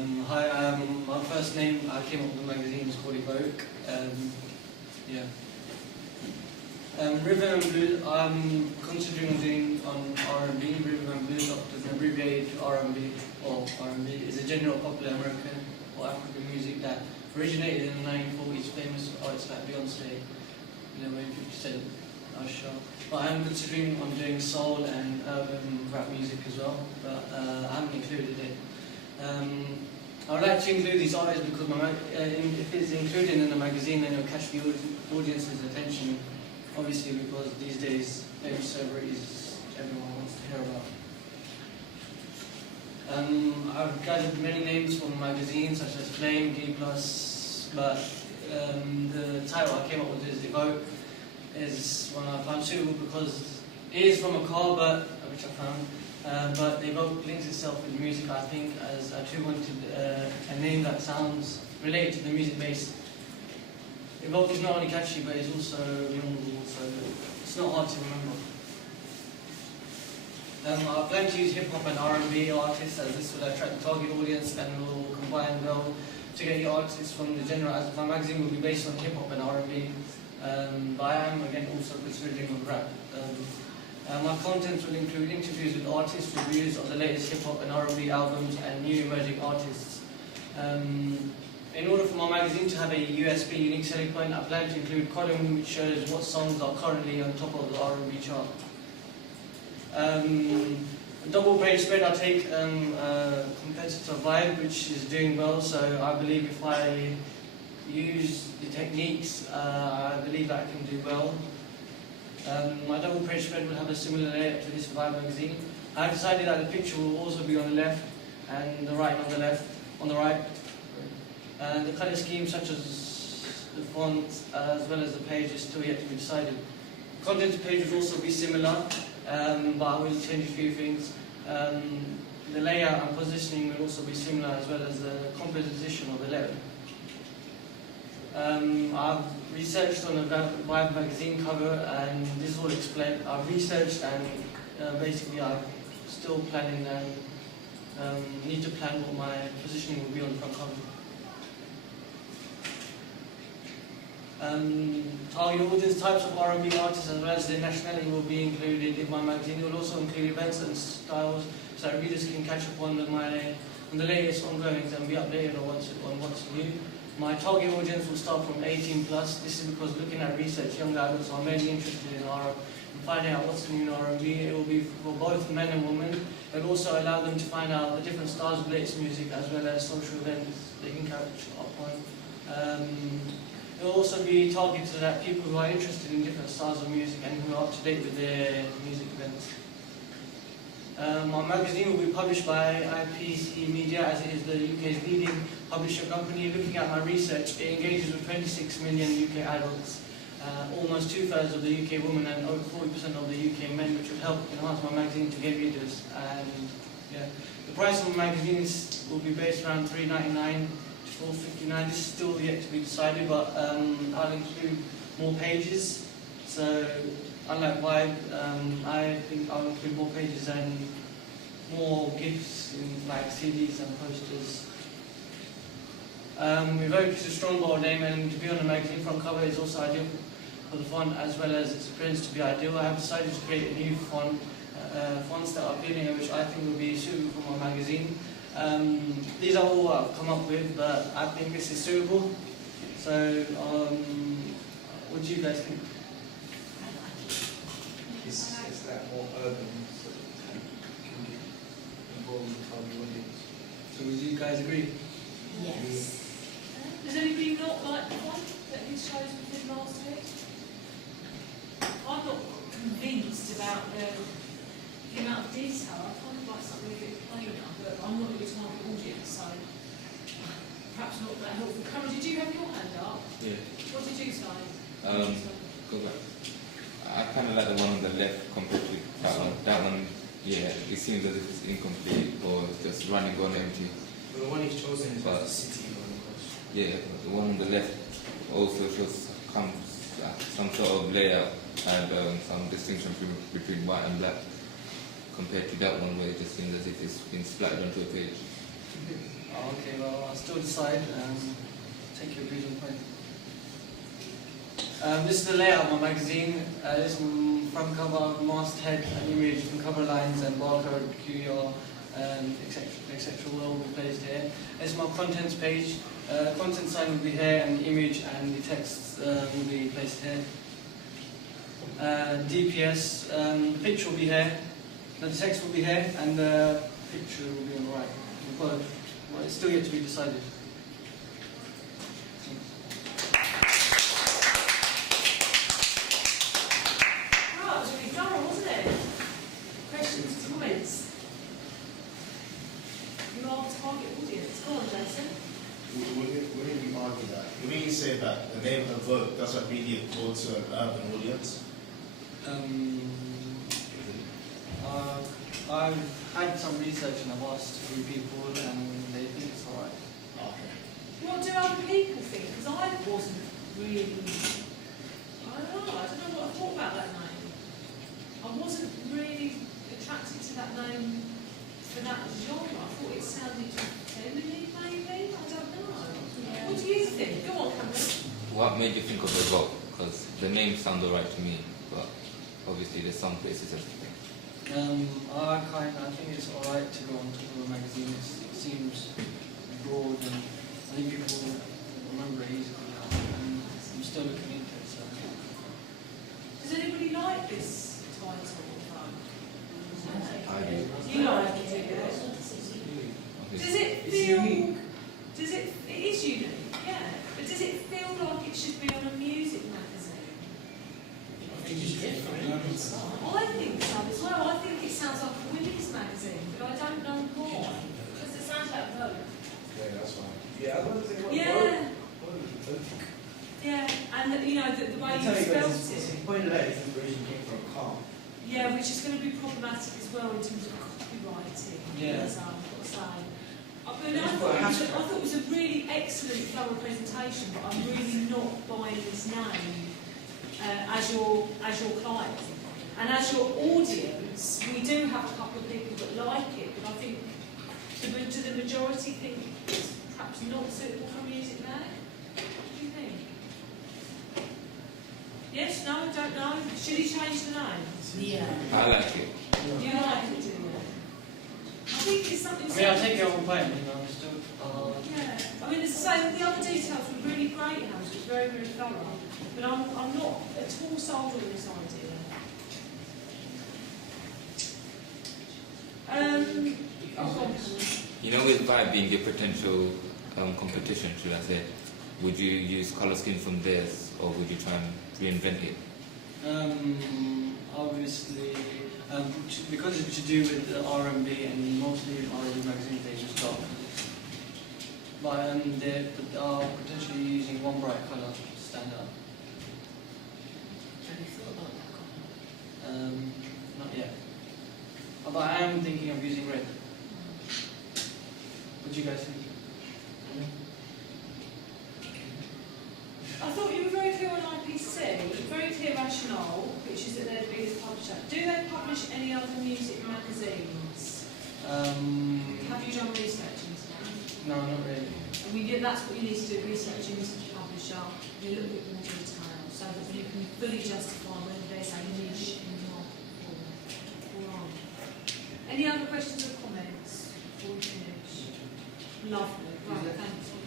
Hi, my first name I came up with the magazine is called Evoke. Yeah. Rhythm and Blues, I'm considering doing on R&B. Rhythm and Blues, often abbreviated to R&B or R&B, is a general popular American or African music that originated in the 1940s. Famous artists like Beyonce, maybe 50%, Usher. But I'm considering on doing soul and urban rap music as well, but I haven't included it. I would like to include these artists because if it's included in the magazine, then it'll catch the audience's attention. Obviously, because these days, famous celebrities everyone wants to hear about. I've gathered many names from magazines such as Flame, D+, but the title I came up with is Evoke. Is one I found suitable because it is from a car, which I found, but the Evoke links itself with music, I think, as I too wanted a name that sounds related to the music base. Evoke is not only catchy, but it's also memorable, so it's not hard to remember. I plan to use hip-hop and R&B artists, as this will attract the target audience and will combine well to get the artists from the genre, as my magazine will be based on hip-hop and R&B. But I am, again, also considering rap. My content will include interviews with artists, reviews of the latest hip-hop and R&B albums and new emerging artists. In order for my magazine to have a USP, unique selling point, I plan to include a column which shows what songs are currently on top of the R&B chart. Double page spread, I take competitor vibe, which is doing well, so I believe if I use the techniques, I believe that I can do well. My double page spread will have a similar layout to this Vibe magazine. I have decided that the picture will also be on the left and the right on the right. The colour scheme, such as the font, as well as the page, is still yet to be decided. The content page will also be similar, but I will change a few things. The layout and positioning will also be similar, as well as the composition of the letter. I've researched on a Vibe magazine cover, and this is all explained. I've researched, and basically I'm still planning and need to plan what my positioning will be on the front cover. Target audience types of R&B artists as well as their nationality will be included in my magazine. It will also include events and styles so that readers can catch up on the latest ongoings and be updated on what's new. My target audience will start from 18+. This is because looking at research, young adults are mainly interested in R&B and finding out what's new in R&B. It will be for both men and women. It will also allow them to find out the different styles of latest music as well as social events they can catch up on. It will also be targeted at people who are interested in different styles of music and who are up to date with their music events. My magazine will be published by IPC Media, as it is the UK's leading publisher company. Looking at my research, it engages with 26 million UK adults, almost 2/3 of the UK women and over 40% of the UK men, which will help enhance my magazine to get readers. And yeah, the price of the magazines will be based around £3.99 to £4.59. This is still yet to be decided, but I'll include more pages. So unlike Vibe, I think I'll include more pages and more gifts in like CDs and posters. Evoke is a strong, bold name, and to be on the magazine front cover is also ideal for the font as well as its appearance to be ideal. I have decided to create a new fonts that are appealing and which I think will be suitable for my magazine. These are all I've come up with, but I think this is suitable. So, what do you guys think? Is that more urban, so can get involved in the target audience? So would you guys agree? Yes. Does anybody not like the one that his shows we did last week? I'm not convinced about the amount of detail. I kind of like something a bit plainer, but I'm not your target audience, so perhaps not that helpful. Cameron, did you have your hand up? Yeah. What did you say? Go back. I kind of like the one on the left compared to that one. That one, yeah, it seems as if it's incomplete or just running on empty. But the one he's chosen is the city one, of course. Yeah, the one on the left also shows some sort of layout and some distinction between white and black compared to that one where it just seems as if it's been splattered onto a page. Oh, okay, well, I'll still decide and take your views on point. This is the layout of my magazine. This front cover, masthead, and image, and cover lines, and barcode, QR, and etc. will all be placed here. This is my contents page. Content sign will be here, and the image and the text will be placed here. DPS, the picture will be here, the text will be here, and the picture will be on the right. Well, it's still yet to be decided. That was really thorough, wasn't it? Questions, comments? You are the target audience. Go on, Jason. Wouldn't you argue that? When you say that the name of vote doesn't really appeal to an urban audience? I've had some research and I've asked a few people and they think it's alright. Okay. What do other people think? Because I wasn't really. I don't know what I thought about that name. I wasn't really attracted to that name for that genre. I thought it sounded feminine, maybe. I don't know. What do you think? Go on, Cameron. What made you think of the vote? Because the name sounds alright to me, but obviously there's some places that think. I think it's alright to go on top of a magazine. It seems broad and I think people will remember it easily now. And I'm still looking into it. So. Does anybody like this title? I do. You like it, do you? Does it feel? Does it? It is unique, yeah. But does it feel like it should be on a music magazine? I think it's different. I think so as well. I think it sounds like a women's magazine, but I don't know why. Because it sounds like Vogue. Yeah, that's fine. Yeah, I don't think Yeah. Yeah, and the way you spelled it. Pointed out is the version came from a car. Yeah, which is going to be problematic as well in terms of copywriting. Yeah. As I've got to say. I thought it was a really excellent, thorough presentation, but I'm really not buying this name as your client. And as your audience, we do have a couple of people that like it, but I think do the majority think it's perhaps not suitable for music now? What do you think? Yes, no, don't know. Should he change the name? Yeah. I like it. You like it, do you? I think it's something. I mean, I'll take your own point, I'm still. Yeah. I mean, as I say, the other details were really great, Hans. It was very, very thorough. But I'm not at all sold on this idea. You know, with Vibe being a potential competition, should I say, would you use colour scheme from theirs or would you try and reinvent it? Obviously, because it's to do with R&B and mostly R&B magazines, they just start. But they are potentially using one bright colour to stand out. Have you thought about that, Colin? Not yet. But I am thinking of using red. What do you guys think? I thought you were very clear on IPC, very clear rationale, which is that they're the biggest publisher. Do they publish any other music magazines? Have you done research into that? No, not really. I mean, that's what you need to do, research into the publisher, a little bit more detail, so that you can fully justify whether there's a niche in the market for them. All right. Any other questions or comments before we finish? Lovely. Right, thanks.